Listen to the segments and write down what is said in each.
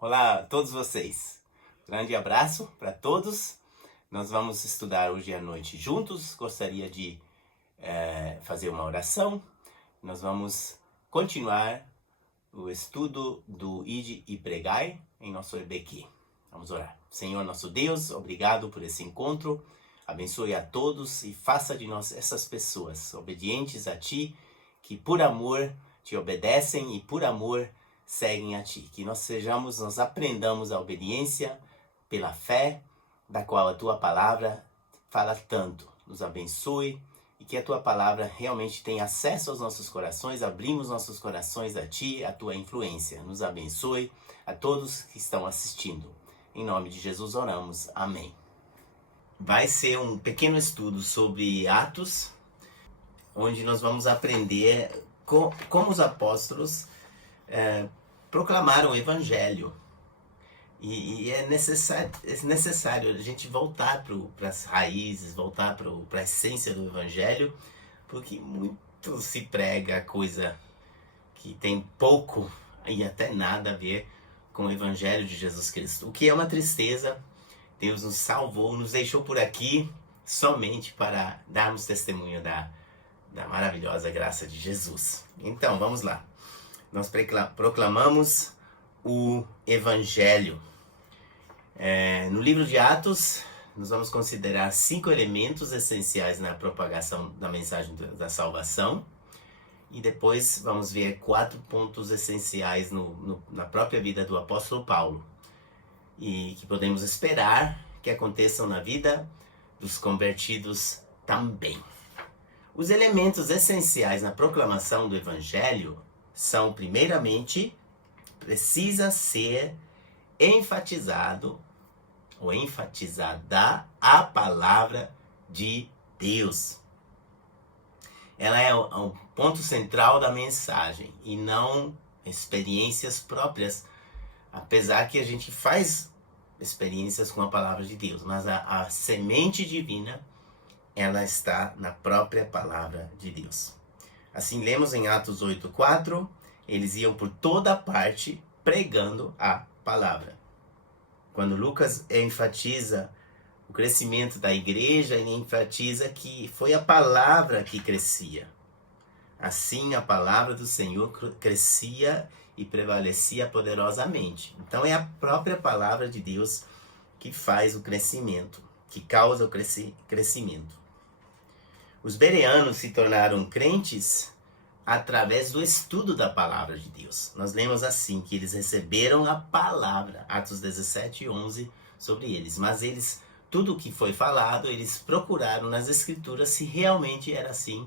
Olá a todos vocês. Grande abraço para todos. Nós vamos estudar hoje à noite juntos. Gostaria de fazer uma oração. Nós vamos continuar o estudo do Ide e Pregai em nosso EBQ. Vamos orar. Senhor nosso Deus, obrigado por esse encontro. Abençoe a todos e faça de nós essas pessoas obedientes a Ti, que por amor Te obedecem e por amor seguem a Ti. Que nós aprendamos a obediência pela fé, da qual a Tua palavra fala tanto. Nos abençoe e que a Tua palavra realmente tenha acesso aos nossos corações. Abrimos nossos corações a Ti, a Tua influência. Nos abençoe a todos que estão assistindo. Em nome de Jesus oramos. Amém. Vai ser um pequeno estudo sobre Atos, onde nós vamos aprender como os apóstolos proclamaram o Evangelho. E é necessário a gente voltar para as raízes, voltar para a essência do Evangelho, porque muito se prega coisa que tem pouco e até nada a ver com o Evangelho de Jesus Cristo. O que é uma tristeza. Deus nos salvou, nos deixou por aqui somente para darmos testemunho da maravilhosa graça de Jesus. Então, vamos lá. Nós proclamamos o Evangelho. No livro de Atos, nós vamos considerar 5 elementos essenciais na propagação da mensagem da salvação. E depois vamos ver 4 pontos essenciais na própria vida do apóstolo Paulo. E que podemos esperar que aconteçam na vida dos convertidos também. Os elementos essenciais na proclamação do Evangelho são, primeiramente, precisa ser enfatizado ou enfatizada a palavra de Deus. Ela é o ponto central da mensagem e não experiências próprias, apesar que a gente faz experiências com a palavra de Deus, mas a semente divina, ela está na própria palavra de Deus. Assim lemos em Atos 8:4, eles iam por toda parte pregando a palavra. Quando Lucas enfatiza o crescimento da igreja, ele enfatiza que foi a palavra que crescia. Assim a palavra do Senhor crescia e prevalecia poderosamente. Então é a própria palavra de Deus que faz o crescimento, que causa o crescimento. Os bereanos se tornaram crentes através do estudo da palavra de Deus. Nós lemos assim, que eles receberam a palavra, Atos 17:11, sobre eles. Mas eles, tudo o que foi falado, eles procuraram nas escrituras se realmente era assim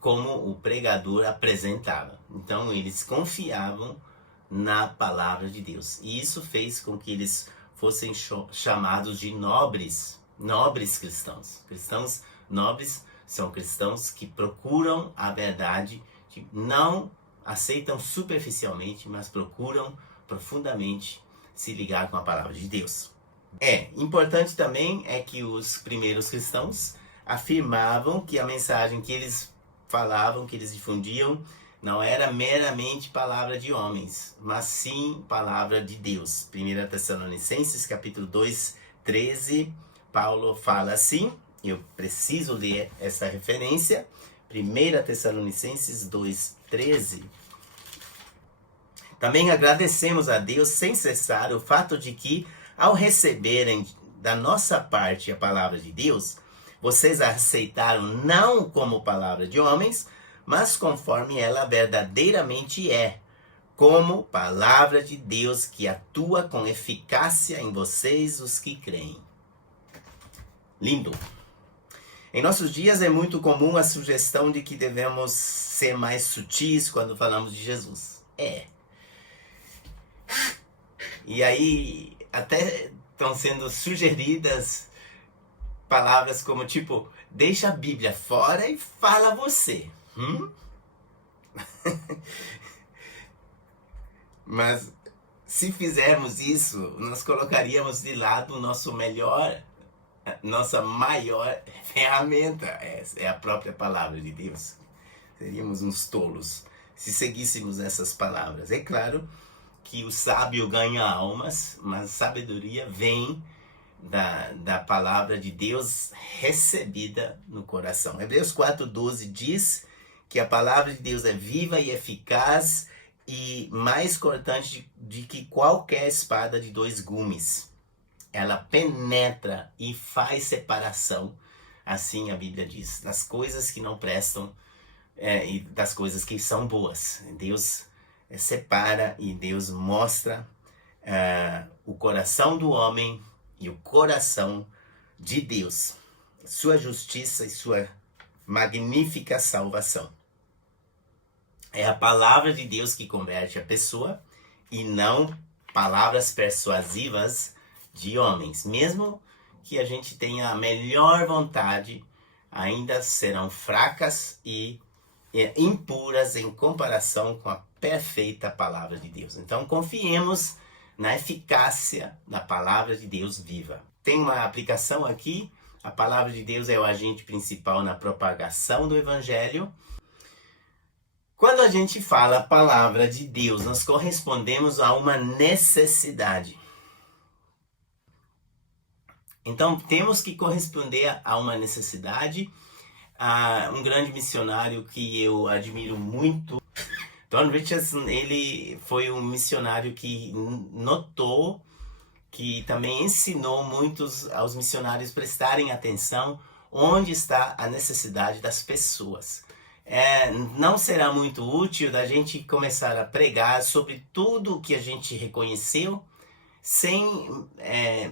como o pregador apresentava. Então eles confiavam na palavra de Deus. E isso fez com que eles fossem chamados de nobres cristãos. Cristãos nobres são cristãos que procuram a verdade, que não aceitam superficialmente, mas procuram profundamente se ligar com a palavra de Deus. Importante também é que os primeiros cristãos afirmavam que a mensagem que eles falavam, que eles difundiam, não era meramente palavra de homens, mas sim palavra de Deus. 1 Tessalonicenses, capítulo 2, 13, Paulo fala assim, eu preciso ler essa referência, 1 Tessalonicenses 2, 13. Também agradecemos a Deus sem cessar o fato de que, ao receberem da nossa parte a palavra de Deus, vocês a aceitaram não como palavra de homens, mas conforme ela verdadeiramente é, como palavra de Deus que atua com eficácia em vocês, os que creem. Lindo! Em nossos dias é muito comum a sugestão de que devemos ser mais sutis quando falamos de Jesus. E aí até estão sendo sugeridas palavras como tipo, deixa a Bíblia fora e fala você. Mas se fizermos isso, nós colocaríamos de lado nossa maior ferramenta, é a própria palavra de Deus. Seríamos uns tolos se seguíssemos essas palavras. É claro que o sábio ganha almas, mas sabedoria vem da palavra de Deus recebida no coração. Hebreus 4:12 diz que a palavra de Deus é viva e eficaz e mais cortante de que qualquer espada de 2 gumes. Ela penetra e faz separação, assim a Bíblia diz, das coisas que não prestam e das coisas que são boas. Deus separa e Deus mostra o coração do homem e o coração de Deus, sua justiça e sua magnífica salvação. É a palavra de Deus que converte a pessoa e não palavras persuasivas de homens. Mesmo que a gente tenha a melhor vontade, ainda serão fracas e impuras em comparação com a perfeita palavra de Deus. Então confiemos na eficácia da palavra de Deus viva. Tem uma aplicação aqui. A palavra de Deus é o agente principal na propagação do evangelho. Quando a gente fala a palavra de Deus, nós correspondemos a uma necessidade. Então temos que corresponder a uma necessidade. Um grande missionário que eu admiro muito, Don Richardson, ele foi um missionário que notou, que também ensinou muitos aos missionários prestarem atenção onde está a necessidade das pessoas. Não será muito útil da gente começar a pregar sobre tudo que a gente reconheceu, sem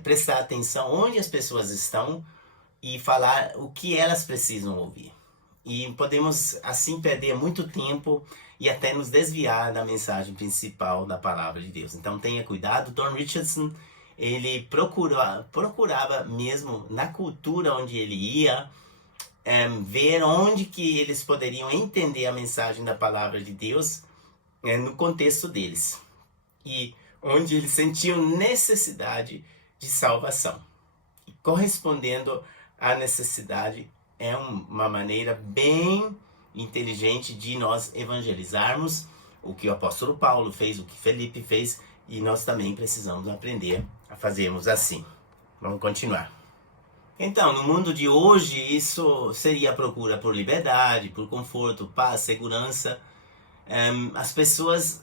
prestar atenção onde as pessoas estão e falar o que elas precisam ouvir. E podemos assim perder muito tempo e até nos desviar da mensagem principal da palavra de Deus. Então tenha cuidado. Don Richardson, ele procurava mesmo na cultura onde ele ia, ver onde que eles poderiam entender a mensagem da palavra de Deus no contexto deles. E onde eles sentiam necessidade de salvação. E correspondendo à necessidade é uma maneira bem inteligente de nós evangelizarmos, o que o apóstolo Paulo fez, o que Felipe fez, e nós também precisamos aprender a fazermos assim. Vamos continuar. Então, no mundo de hoje, isso seria a procura por liberdade, por conforto, paz, segurança. As pessoas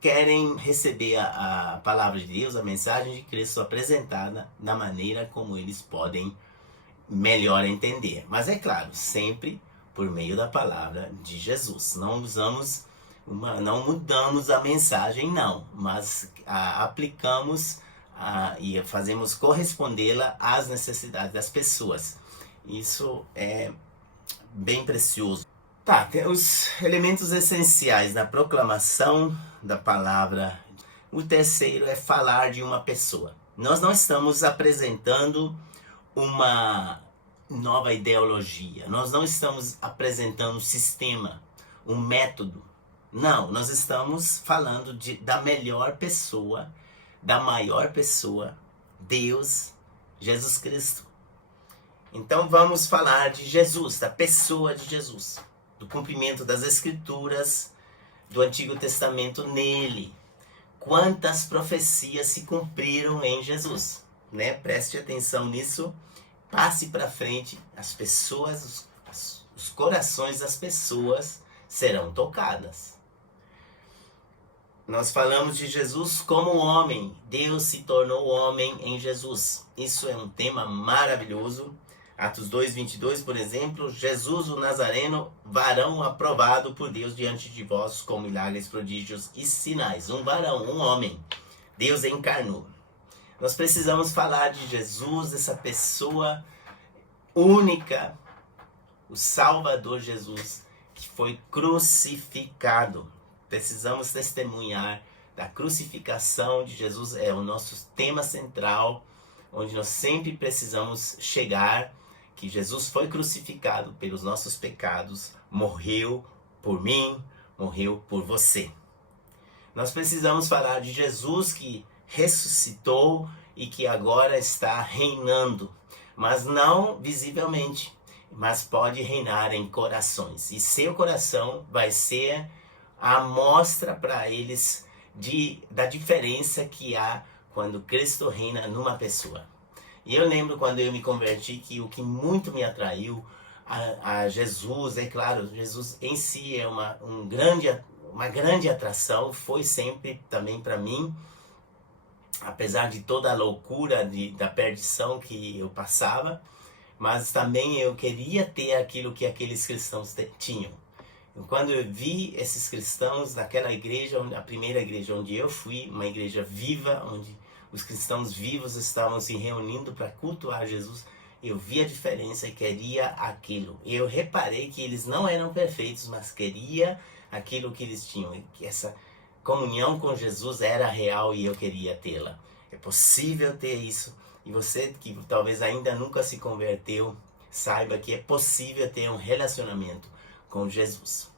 querem receber a palavra de Deus, a mensagem de Cristo apresentada da maneira como eles podem melhor entender. Mas é claro, sempre por meio da palavra de Jesus. Não mudamos a mensagem, não, mas aplicamos e fazemos correspondê-la às necessidades das pessoas. Isso é bem precioso. Tem os elementos essenciais da proclamação da palavra. O terceiro é falar de uma pessoa. Nós não estamos apresentando uma nova ideologia. Nós não estamos apresentando um sistema, um método. Não, nós estamos falando da melhor pessoa, da maior pessoa, Deus, Jesus Cristo. Então vamos falar de Jesus, da pessoa de Jesus, do cumprimento das Escrituras, do Antigo Testamento nele. Quantas profecias se cumpriram em Jesus, né? Preste atenção nisso, passe para frente, as pessoas, os corações das pessoas serão tocadas. Nós falamos de Jesus como homem, Deus se tornou homem em Jesus. Isso é um tema maravilhoso. Atos 2:22, por exemplo, Jesus o Nazareno, varão aprovado por Deus diante de vós com milagres, prodígios e sinais. Um varão, um homem, Deus encarnou. Nós precisamos falar de Jesus, essa pessoa única, o Salvador Jesus, que foi crucificado. Precisamos testemunhar da crucificação de Jesus, é o nosso tema central, onde nós sempre precisamos chegar, que Jesus foi crucificado pelos nossos pecados, morreu por mim, morreu por você. Nós precisamos falar de Jesus que ressuscitou e que agora está reinando, mas não visivelmente, mas pode reinar em corações. E seu coração vai ser a amostra para eles da diferença que há quando Cristo reina numa pessoa. E eu lembro quando eu me converti que o que muito me atraiu a Jesus, é claro, Jesus em si é uma grande atração, foi sempre também para mim, apesar de toda a loucura da perdição que eu passava, mas também eu queria ter aquilo que aqueles cristãos tinham. Quando eu vi esses cristãos naquela igreja, a primeira igreja onde eu fui, uma igreja viva, onde os cristãos vivos estavam se reunindo para cultuar Jesus, eu vi a diferença e queria aquilo. Eu reparei que eles não eram perfeitos, mas queria aquilo que eles tinham. E que essa comunhão com Jesus era real e eu queria tê-la. É possível ter isso. E você que talvez ainda nunca se converteu, saiba que é possível ter um relacionamento com Jesus.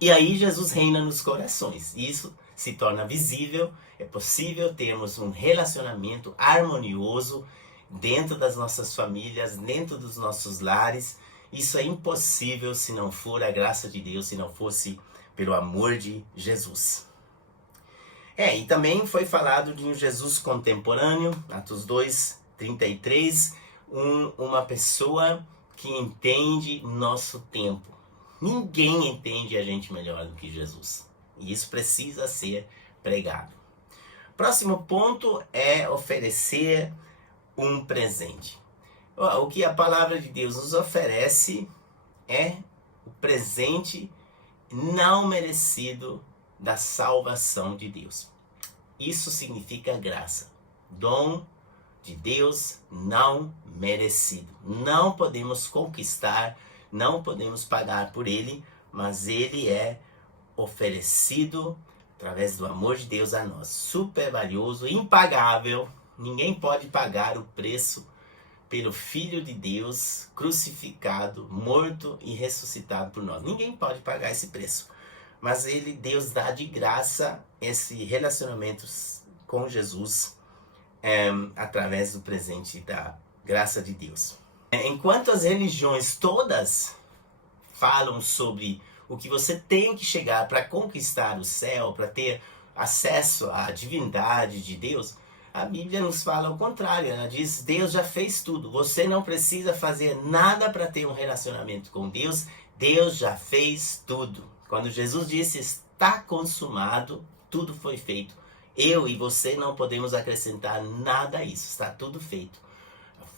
E aí Jesus reina nos corações. Isso se torna visível. É possível termos um relacionamento harmonioso dentro das nossas famílias, dentro dos nossos lares. Isso é impossível se não for a graça de Deus, se não fosse pelo amor de Jesus. E também foi falado de um Jesus contemporâneo, Atos 2, 33, uma pessoa que entende nosso tempo. Ninguém entende a gente melhor do que Jesus. E isso precisa ser pregado. Próximo ponto é oferecer um presente. O que a palavra de Deus nos oferece é o presente não merecido da salvação de Deus. Isso significa graça. Dom de Deus não merecido. Não podemos conquistar, não podemos pagar por ele, mas ele é oferecido através do amor de Deus a nós. Super valioso, impagável. Ninguém pode pagar o preço pelo Filho de Deus crucificado, morto e ressuscitado por nós. Ninguém pode pagar esse preço. Mas Deus dá de graça esse relacionamento com Jesus através do presente da graça de Deus. Enquanto as religiões todas falam sobre o que você tem que chegar para conquistar o céu, para ter acesso à divindade de Deus, a Bíblia nos fala o contrário. Ela diz: Deus já fez tudo. Você não precisa fazer nada para ter um relacionamento com Deus. Deus já fez tudo. Quando Jesus disse está consumado, tudo foi feito. Eu e você não podemos acrescentar nada a isso. Está tudo feito.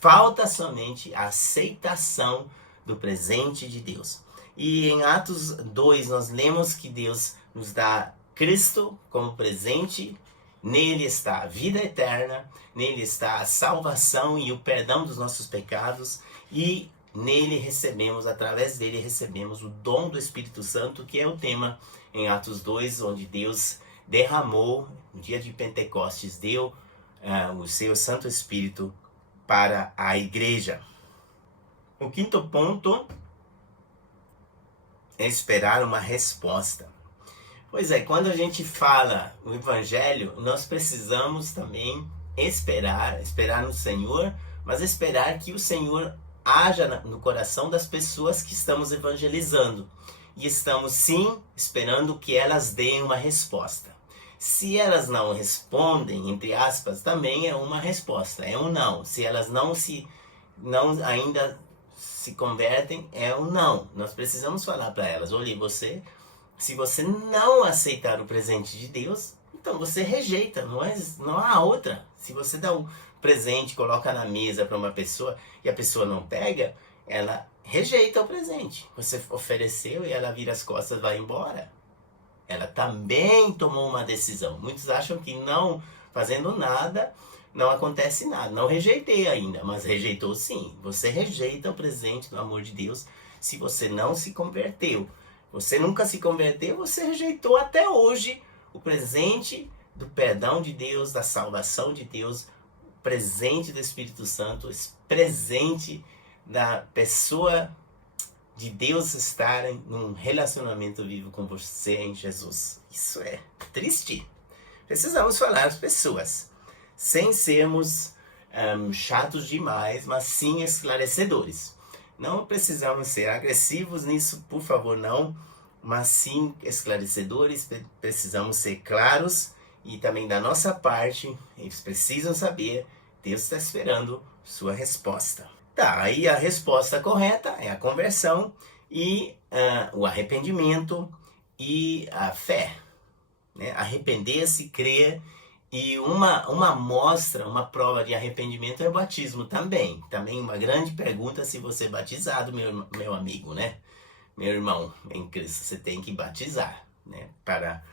Falta somente a aceitação do presente de Deus. E em Atos 2 nós lemos que Deus nos dá Cristo como presente. Nele está a vida eterna, nele está a salvação e o perdão dos nossos pecados, e nele recebemos, através dele recebemos o dom do Espírito Santo, que é o tema em Atos 2, onde Deus derramou, no dia de Pentecostes, deu o seu Santo Espírito para a igreja. O quinto ponto é esperar uma resposta. Pois é, quando a gente fala o Evangelho, nós precisamos também esperar no Senhor, mas esperar que o Senhor haja no coração das pessoas que estamos evangelizando. E estamos sim esperando que elas deem uma resposta. Se elas não respondem, entre aspas, também é uma resposta, é um não. Se elas não ainda se convertem, é um não. Nós precisamos falar para elas: olha, se você não aceitar o presente de Deus, então você rejeita, não há outra. Se você dá um presente, coloca na mesa para uma pessoa e a pessoa não pega, ela rejeita o presente. Você ofereceu e ela vira as costas e vai embora. Ela também tomou uma decisão. Muitos acham que não fazendo nada, não acontece nada. Não rejeitei ainda, mas rejeitou sim. Você rejeita o presente do amor de Deus se você não se converteu. Você nunca se converteu, você rejeitou até hoje o presente do perdão de Deus, da salvação de Deus, o presente do Espírito Santo, esse presente da pessoa de Deus estar num relacionamento vivo com você em Jesus. Isso é triste. Precisamos falar às pessoas, sem sermos chatos demais, mas sim esclarecedores. Não precisamos ser agressivos nisso, por favor, não. mas sim esclarecedores. Precisamos ser claros e também da nossa parte, eles precisam saber, Deus está esperando sua resposta. Tá, aí a resposta correta é a conversão e o arrependimento e a fé. Né? Arrepender-se, crer, e uma amostra, uma prova de arrependimento é o batismo também. Também uma grande pergunta se você é batizado, meu amigo, né? Meu irmão em Cristo, você tem que batizar, né? Para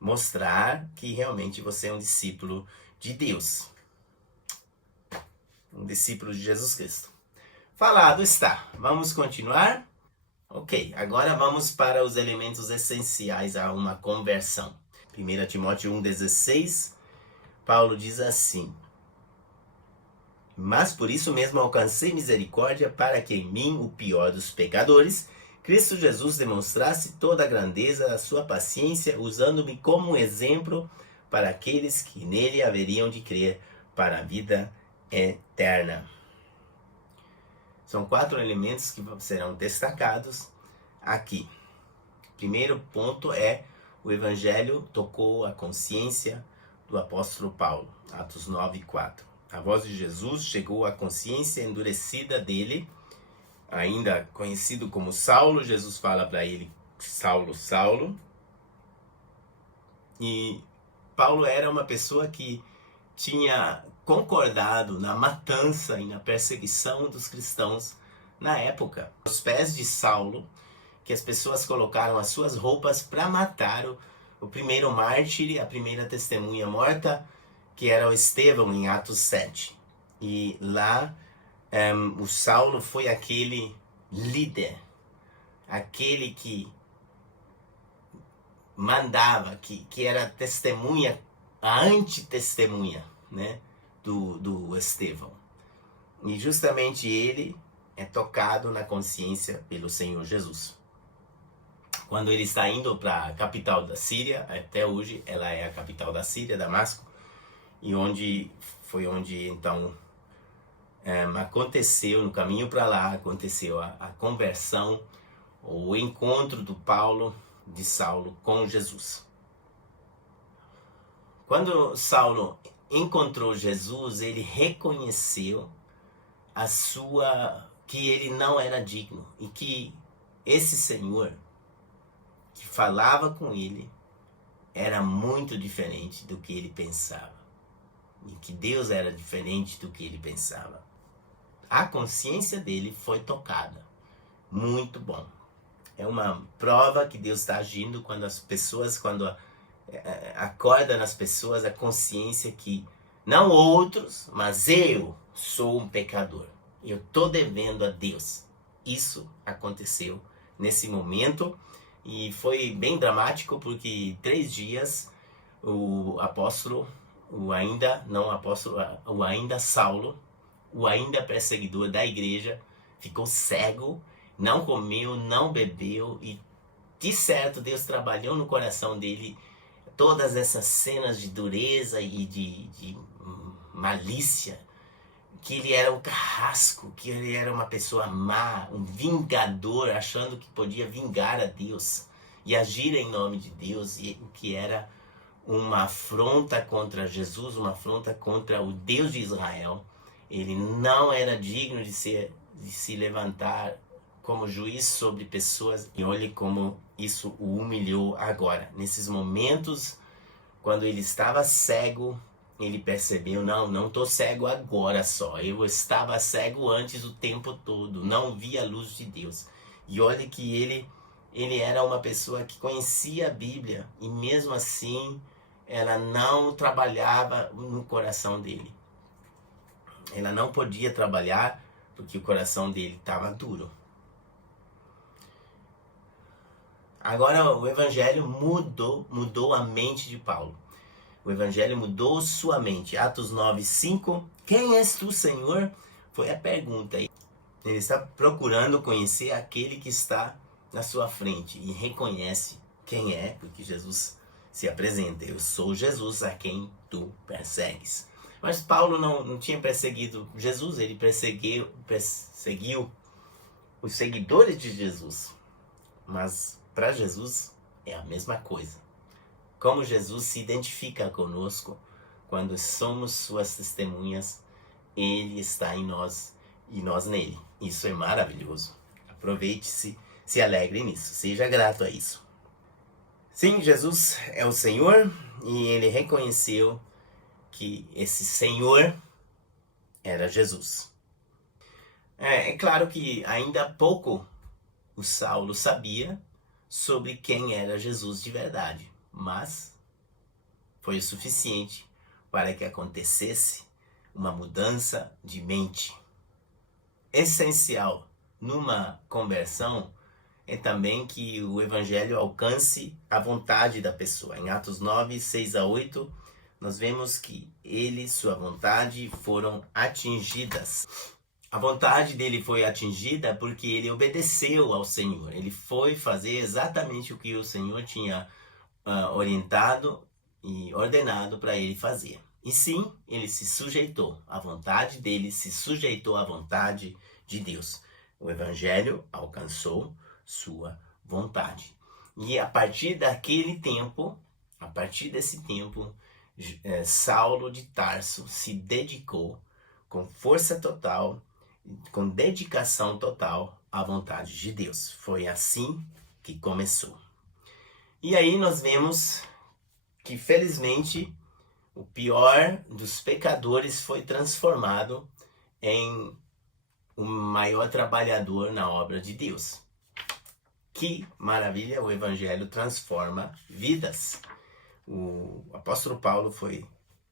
mostrar que realmente você é um discípulo de Deus. Um discípulo de Jesus Cristo. Falado está. Vamos continuar? Ok, agora vamos para os elementos essenciais a uma conversão. 1 Timóteo 1,16, Paulo diz assim: mas por isso mesmo alcancei misericórdia, para que em mim, o pior dos pecadores, Cristo Jesus demonstrasse toda a grandeza da sua paciência, usando-me como um exemplo para aqueles que nele haveriam de crer para a vida eterna. São 4 elementos que serão destacados aqui. Primeiro ponto é: o Evangelho tocou a consciência do apóstolo Paulo. Atos 9:4. A voz de Jesus chegou à consciência endurecida dele, ainda conhecido como Saulo. Jesus fala para ele: Saulo, Saulo. E Paulo era uma pessoa que tinha concordado na matança e na perseguição dos cristãos na época. Aos pés de Saulo, que as pessoas colocaram as suas roupas para matar o primeiro mártir, a primeira testemunha morta, que era o Estevão, em Atos 7. E lá o Saulo foi aquele líder, aquele que mandava, que era testemunha, a antitestemunha, né, do Estevão. E justamente ele é tocado na consciência pelo Senhor Jesus. Quando ele está indo para a capital da Síria, até hoje ela é a capital da Síria, Damasco, e foi onde então aconteceu, no caminho para lá, aconteceu a conversão, o encontro de Saulo com Jesus. Quando Saulo encontrou Jesus, ele reconheceu que ele não era digno e que esse Senhor que falava com ele era muito diferente do que ele pensava, e que Deus era diferente do que ele pensava. A consciência dele foi tocada. Muito bom. É uma prova que Deus está agindo quando as pessoas, acorda nas pessoas a consciência que não outros, mas eu sou um pecador. Eu estou devendo a Deus. Isso aconteceu nesse momento e foi bem dramático, porque 3 dias o apóstolo, o ainda Saulo, o ainda perseguidor da igreja, ficou cego, não comeu, não bebeu, e de certo Deus trabalhou no coração dele todas essas cenas de dureza e de malícia, que ele era um carrasco, que ele era uma pessoa má, um vingador, achando que podia vingar a Deus e agir em nome de Deus, e o que era uma afronta contra Jesus, uma afronta contra o Deus de Israel. Ele não era digno de se levantar como juiz sobre pessoas, e olhe como isso o humilhou agora. Nesses momentos, quando ele estava cego, ele percebeu: não estou cego agora só, eu estava cego antes o tempo todo, não via a luz de Deus. E olhe que ele era uma pessoa que conhecia a Bíblia, e mesmo assim ela não trabalhava no coração dele. Ela não podia trabalhar porque o coração dele estava duro. Agora o Evangelho mudou a mente de Paulo. O Evangelho mudou sua mente. Atos 9:5. Quem és tu, Senhor? Foi a pergunta. Ele está procurando conhecer aquele que está na sua frente e reconhece quem é, porque Jesus se apresenta: eu sou Jesus a quem tu persegues. Mas Paulo não tinha perseguido Jesus, ele perseguiu os seguidores de Jesus. Mas para Jesus é a mesma coisa. Como Jesus se identifica conosco quando somos suas testemunhas, ele está em nós e nós nele. Isso é maravilhoso. Aproveite-se, se alegre nisso, seja grato a isso. Sim, Jesus é o Senhor e ele reconheceu que esse Senhor era Jesus. É claro que ainda há pouco o Saulo sabia sobre quem era Jesus de verdade, mas foi o suficiente para que acontecesse uma mudança de mente. Essencial numa conversão é também que o evangelho alcance a vontade da pessoa. Em Atos 9, 6 a 8, nós vemos que ele e sua vontade foram atingidas. A vontade dele foi atingida porque ele obedeceu ao Senhor. Ele foi fazer exatamente o que o Senhor tinha orientado e ordenado para ele fazer. E sim, ele se sujeitou. A vontade dele se sujeitou à vontade de Deus. O evangelho alcançou sua vontade. E a partir daquele tempo, a partir desse tempo, Saulo de Tarso se dedicou com força total, com dedicação total à vontade de Deus. Foi assim que começou. E aí nós vemos que, felizmente, o pior dos pecadores foi transformado em o maior trabalhador na obra de Deus. Que maravilha, o evangelho transforma vidas. O apóstolo Paulo foi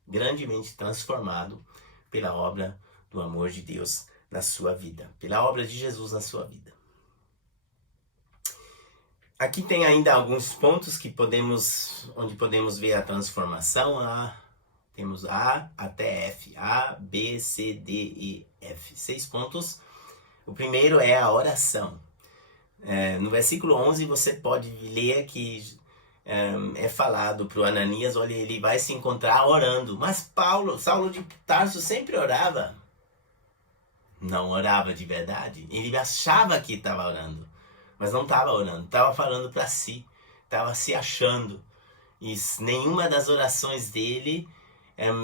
grandemente transformado pela obra do amor de Deus na sua vida, pela obra de Jesus na sua vida. Aqui tem ainda alguns pontos onde podemos ver a transformação. Temos A até F. A, B, C, D, E, F. 6 pontos. O primeiro é a oração. No versículo 11 você pode ler que é falado para o Ananias, olha, ele vai se encontrar orando. Mas Saulo de Tarso sempre orava. Não orava de verdade. Ele achava que estava orando, mas não estava orando. Estava falando para si, estava se achando. E nenhuma das orações dele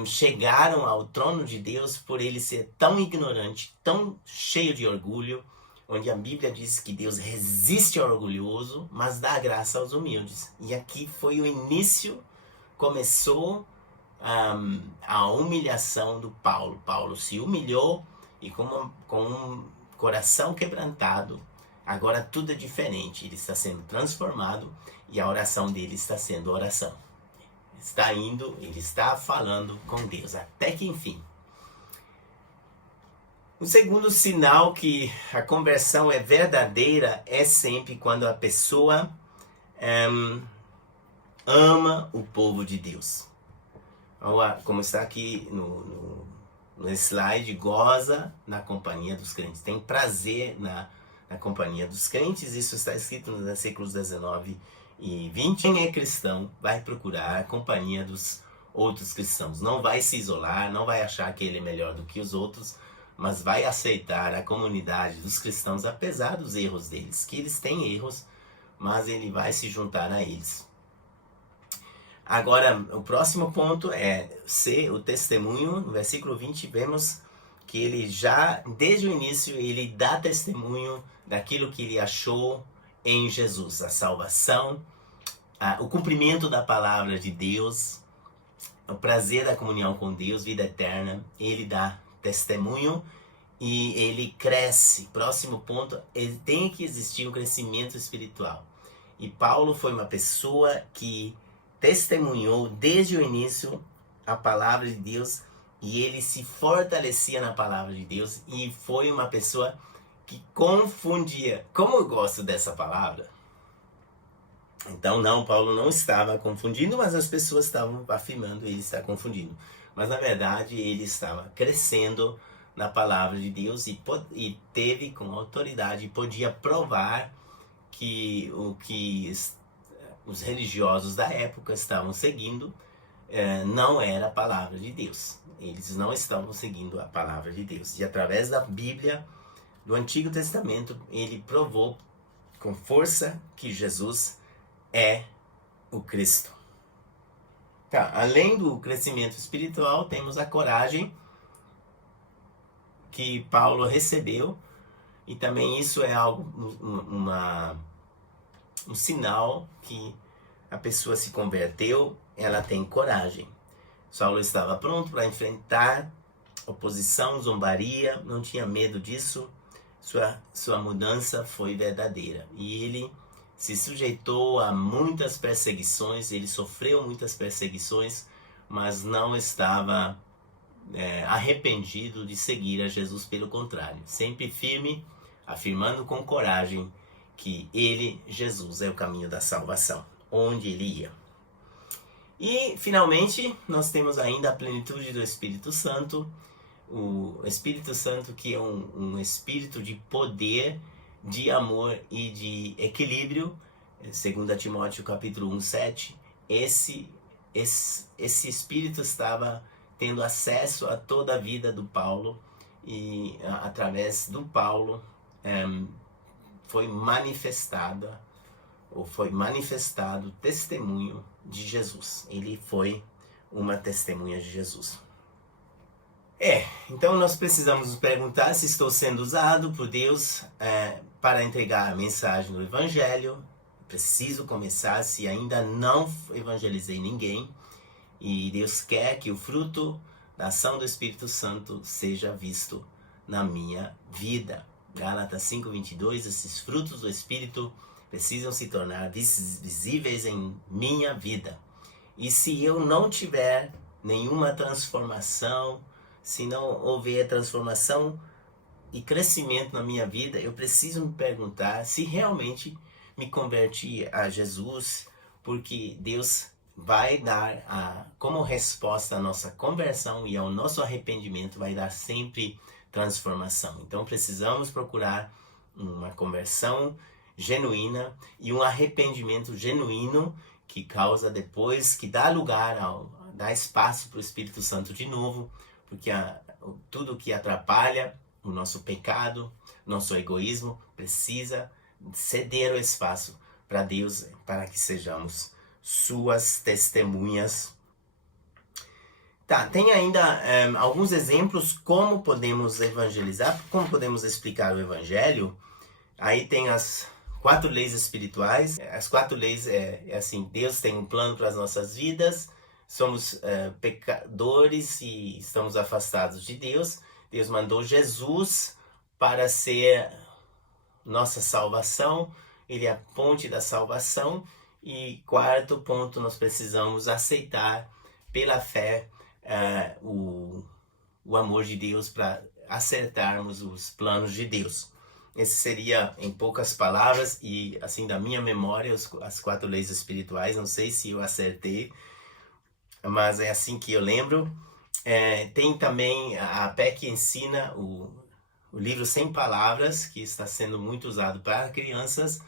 chegaram ao trono de Deus por ele ser tão ignorante, tão cheio de orgulho, onde a Bíblia diz que Deus resiste ao orgulhoso, mas dá graça aos humildes. E aqui foi o início, começou a humilhação do Paulo. Paulo se humilhou e com um coração quebrantado, agora tudo é diferente. Ele está sendo transformado e a oração dele está sendo oração. Ele está falando com Deus, até que enfim. O segundo sinal que a conversão é verdadeira é sempre quando a pessoa ama o povo de Deus. Como está aqui no slide, goza na companhia dos crentes. Tem prazer na companhia dos crentes. Isso está escrito nos versículos 19 e 20. Quem é cristão vai procurar a companhia dos outros cristãos. Não vai se isolar, não vai achar que ele é melhor do que os outros, mas vai aceitar a comunidade dos cristãos, apesar dos erros deles. Que eles têm erros, mas ele vai se juntar a eles. Agora, o próximo ponto é ser o testemunho. No versículo 20, vemos que ele já, desde o início, ele dá testemunho daquilo que ele achou em Jesus. A salvação, o cumprimento da palavra de Deus, o prazer da comunhão com Deus, vida eterna. Ele dá testemunho e ele cresce. Próximo ponto, tem que existir um crescimento espiritual. E Paulo foi uma pessoa que testemunhou desde o início a palavra de Deus e ele se fortalecia na palavra de Deus e foi uma pessoa que confundia. Como eu gosto dessa palavra. Então Paulo não estava confundindo, mas as pessoas estavam afirmando ele está confundindo. Mas na verdade ele estava crescendo na palavra de Deus e teve com autoridade, podia provar que o que os religiosos da época estavam seguindo não era a palavra de Deus. Eles não estavam seguindo a palavra de Deus. E através da Bíblia, do Antigo Testamento, ele provou com força que Jesus é o Cristo. Tá, além do crescimento espiritual, temos a coragem que Paulo recebeu, e também isso é algo, um sinal que a pessoa se converteu, ela tem coragem. Saulo estava pronto para enfrentar oposição, zombaria, não tinha medo disso. Sua mudança foi verdadeira. E ele se sujeitou a muitas perseguições, ele sofreu muitas perseguições, mas não estava arrependido de seguir a Jesus, pelo contrário. Sempre firme, afirmando com coragem que ele, Jesus, é o caminho da salvação, onde ele ia. E, finalmente, nós temos ainda a plenitude do Espírito Santo, o Espírito Santo que é um espírito de poder, de amor e de equilíbrio. 2 Timóteo capítulo 1:7, esse espírito estava tendo acesso a toda a vida do Paulo, e através do Paulo foi manifestado o testemunho de Jesus. Ele foi uma testemunha de Jesus. Então nós precisamos nos perguntar se estou sendo usado por Deus para entregar a mensagem do Evangelho. Preciso começar, se ainda não evangelizei ninguém. E Deus quer que o fruto da ação do Espírito Santo seja visto na minha vida. Gálatas 5:22, esses frutos do Espírito precisam se tornar visíveis em minha vida. E se eu não tiver nenhuma transformação, se não houver transformação e crescimento na minha vida, eu preciso me perguntar se realmente me converti a Jesus, porque Deus vai dar, como resposta à nossa conversão e ao nosso arrependimento, vai dar sempre transformação. Então precisamos procurar uma conversão genuína e um arrependimento genuíno que causa depois, que dá lugar, dá espaço para o Espírito Santo de novo, porque tudo que atrapalha o nosso pecado, nosso egoísmo, precisa ceder o espaço para Deus, para que sejamos suas testemunhas. Tá, tem ainda alguns exemplos como podemos evangelizar, como podemos explicar o Evangelho. Aí tem as 4 leis espirituais. As 4 leis é assim: Deus tem um plano para as nossas vidas, somos pecadores e estamos afastados de Deus. Deus mandou Jesus para ser nossa salvação, ele é a ponte da salvação. E 4º ponto, nós precisamos aceitar pela fé o amor de Deus para acertarmos os planos de Deus. Esse seria, em poucas palavras, e assim da minha memória, as 4 leis espirituais. Não sei se eu acertei, mas é assim que eu lembro. Tem também a PEC ensina o livro 100 palavras, que está sendo muito usado para crianças,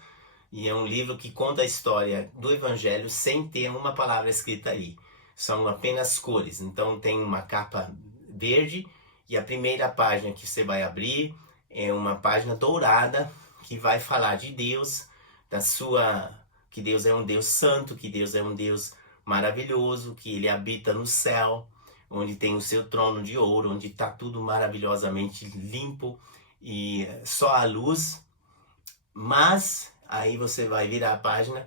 e é um livro que conta a história do Evangelho sem ter uma palavra escrita ali. São apenas cores. Então tem uma capa verde, e a primeira página que você vai abrir é uma página dourada que vai falar de Deus, que Deus é um Deus santo, que Deus é um Deus maravilhoso, que ele habita no céu, onde tem o seu trono de ouro, onde está tudo maravilhosamente limpo e só a luz. Mas aí você vai virar a página,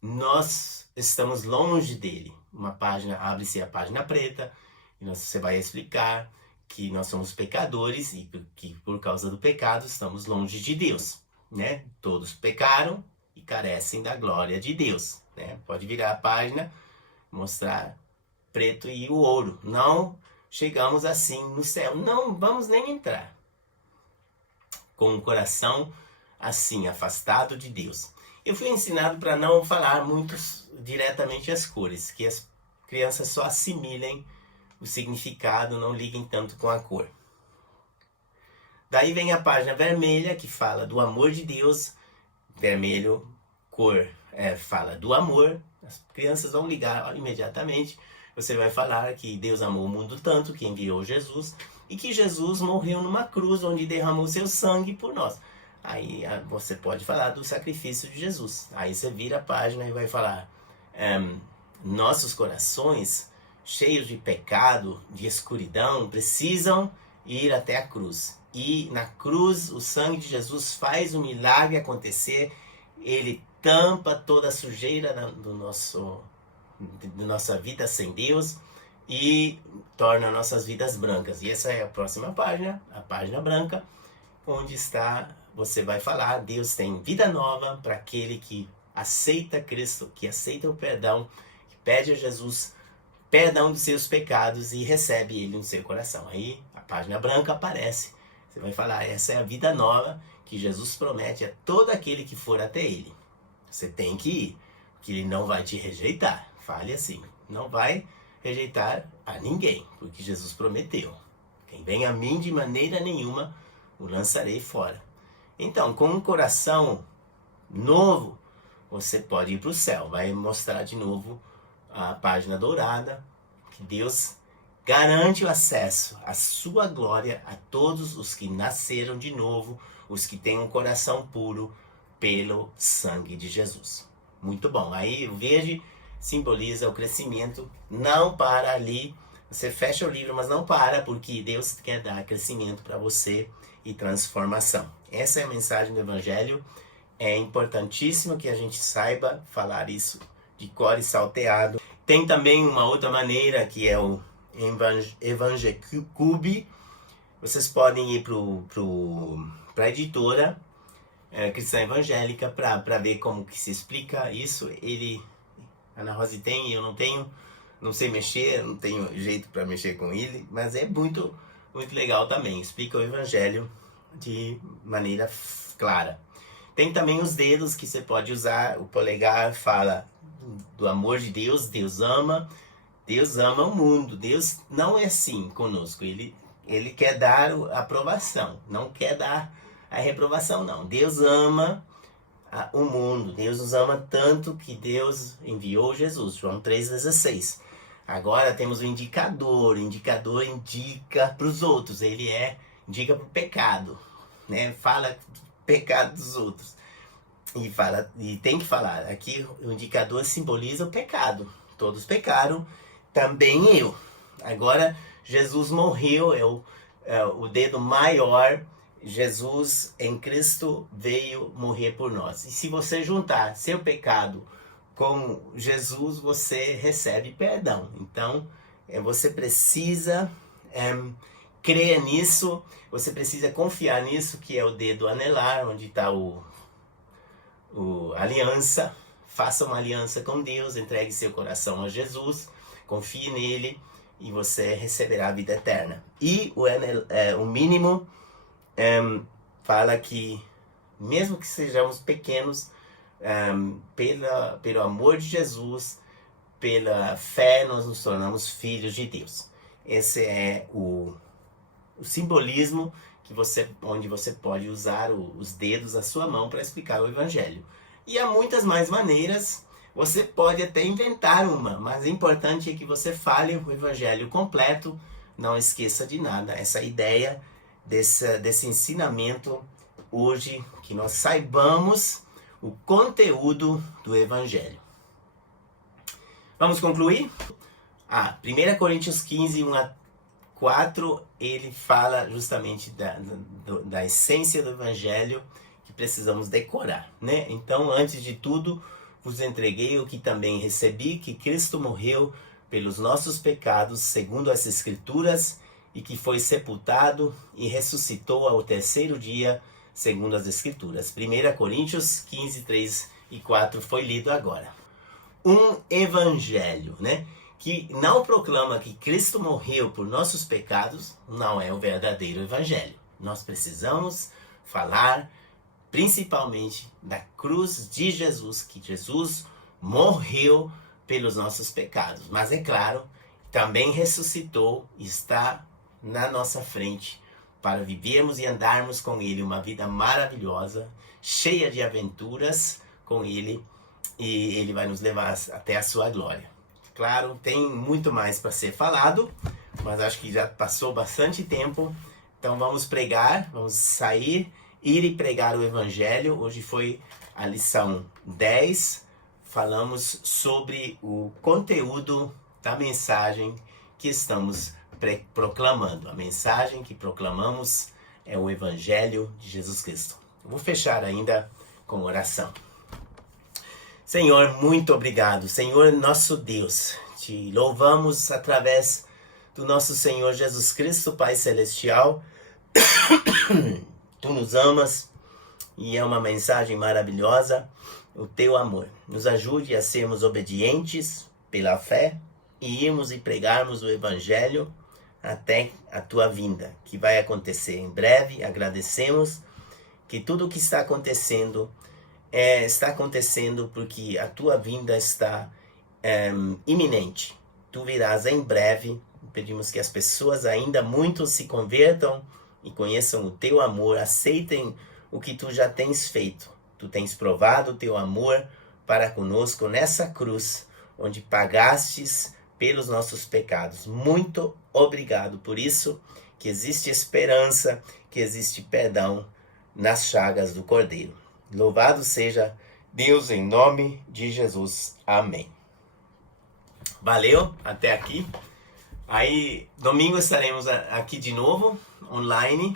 nós estamos longe dele. Abre-se a página preta, e você vai explicar que nós somos pecadores e que por causa do pecado estamos longe de Deus, né? Todos pecaram e carecem da glória de Deus, né? Pode virar a página, mostrar preto e o ouro. Não chegamos assim no céu, não vamos nem entrar com o coração assim, afastado de Deus. Eu fui ensinado para não falar muito diretamente as cores, que as crianças só assimilem o significado, não liguem tanto com a cor. Daí vem a página vermelha, que fala do amor de Deus. Vermelho, cor, fala do amor. As crianças vão ligar imediatamente. Você vai falar que Deus amou o mundo tanto que enviou Jesus, e que Jesus morreu numa cruz onde derramou seu sangue por nós. aí você pode falar do sacrifício de Jesus. Aí você vira a página e vai falar: nossos corações cheios de pecado, de escuridão, precisam ir até a cruz. E na cruz, o sangue de Jesus faz o milagre acontecer. Ele tampa toda a sujeira da nossa vida sem Deus e torna nossas vidas brancas. E essa é a próxima página, a página branca, onde você vai falar: Deus tem vida nova para aquele que aceita Cristo, que aceita o perdão, que pede a Jesus perdão dos seus pecados e recebe ele no seu coração. Aí a página branca aparece. Você vai falar: essa é a vida nova que Jesus promete a todo aquele que for até ele. Você tem que ir, porque ele não vai te rejeitar. Fale assim: não vai rejeitar a ninguém, porque Jesus prometeu: quem vem a mim de maneira nenhuma o lançarei fora. Então, com um coração novo, você pode ir para o céu. Vai mostrar de novo a página dourada, que Deus garante o acesso à sua glória a todos os que nasceram de novo, os que têm um coração puro pelo sangue de Jesus. Muito bom. Aí o verde simboliza o crescimento. Não para ali. Você fecha o livro, mas não para, porque Deus quer dar crescimento para você e transformação. Essa é a mensagem do Evangelho. É importantíssimo que a gente saiba falar isso de cor e salteado. Tem também uma outra maneira, que é o Evangecube. Vocês podem ir para a editora Cristã Evangélica para ver como que se explica isso. Ana Rose tem, eu não tenho, não sei mexer, não tenho jeito para mexer com ele, mas é muito, muito legal também. Explica o Evangelho de maneira clara. Tem também os dedos que você pode usar. O polegar fala do amor de Deus. Deus ama o mundo. Deus não é assim conosco. Ele quer dar a aprovação, não quer dar a reprovação, não. Deus ama o mundo. Deus nos ama tanto que Deus enviou Jesus. João 3,16. Agora temos o indicador. O indicador indica para os outros. Ele indica para o pecado, né? Fala do pecado dos outros. E tem que falar. Aqui o indicador simboliza o pecado. Todos pecaram, também eu. Agora Jesus morreu, é o dedo maior. Jesus em Cristo veio morrer por nós. E se você juntar seu pecado com Jesus, você recebe perdão. Então, você precisa crer nisso, você precisa confiar nisso, que é o dedo anelar, onde está aliança. Faça uma aliança com Deus, entregue seu coração a Jesus, confie nele e você receberá a vida eterna. E o mínimo fala que, mesmo que sejamos pequenos, pelo amor de Jesus, pela fé, nós nos tornamos filhos de Deus. Esse é o simbolismo onde você pode usar os dedos da sua mão para explicar o Evangelho. E há muitas mais maneiras. Você pode até inventar uma, mas o importante é que você fale o Evangelho completo. Não esqueça de nada. Essa ideia desse ensinamento hoje, que nós saibamos o conteúdo do Evangelho. Vamos concluir? 1 Coríntios 15, 1 a 4, ele fala justamente da essência do Evangelho que precisamos decorar, né? Então, antes de tudo, vos entreguei o que também recebi, que Cristo morreu pelos nossos pecados, segundo as Escrituras, e que foi sepultado e ressuscitou ao terceiro dia, segundo as Escrituras. 1 Coríntios 15, 3 e 4 foi lido agora. Um evangelho, né, que não proclama que Cristo morreu por nossos pecados, não é o verdadeiro evangelho. Nós precisamos falar principalmente da cruz de Jesus, que Jesus morreu pelos nossos pecados. Mas é claro, também ressuscitou e está na nossa frente para vivermos e andarmos com Ele uma vida maravilhosa, cheia de aventuras com Ele, e Ele vai nos levar até a sua glória. Claro, tem muito mais para ser falado, mas acho que já passou bastante tempo, então vamos pregar, vamos sair ir e pregar o Evangelho. Hoje foi a lição 10. Falamos sobre o conteúdo da mensagem que estamos proclamando. A mensagem que proclamamos é o Evangelho de Jesus Cristo. Eu vou fechar ainda com oração. Senhor, muito obrigado. Senhor, nosso Deus, te louvamos através do nosso Senhor Jesus Cristo, Pai Celestial. Tu nos amas e é uma mensagem maravilhosa, o teu amor. Nos ajude a sermos obedientes pela fé e irmos e pregarmos o Evangelho até a tua vinda, que vai acontecer em breve. Agradecemos que tudo o que está acontecendo porque a tua vinda está iminente. Tu virás em breve. Pedimos que as pessoas ainda muito se convertam e conheçam o teu amor, aceitem o que tu já tens feito. Tu tens provado o teu amor para conosco nessa cruz, onde pagastes pelos nossos pecados. Muito obrigado por isso, que existe esperança, que existe perdão nas chagas do Cordeiro. Louvado seja Deus em nome de Jesus. Amém. Valeu, até aqui. Aí, domingo estaremos aqui de novo, online.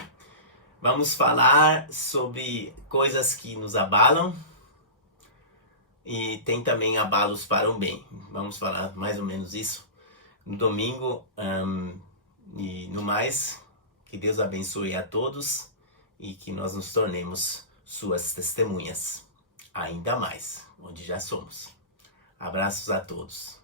Vamos falar sobre coisas que nos abalam e tem também abalos para o bem. Vamos falar mais ou menos isso no domingo. E no mais, que Deus abençoe a todos e que nós nos tornemos suas testemunhas, ainda mais, onde já somos. Abraços a todos.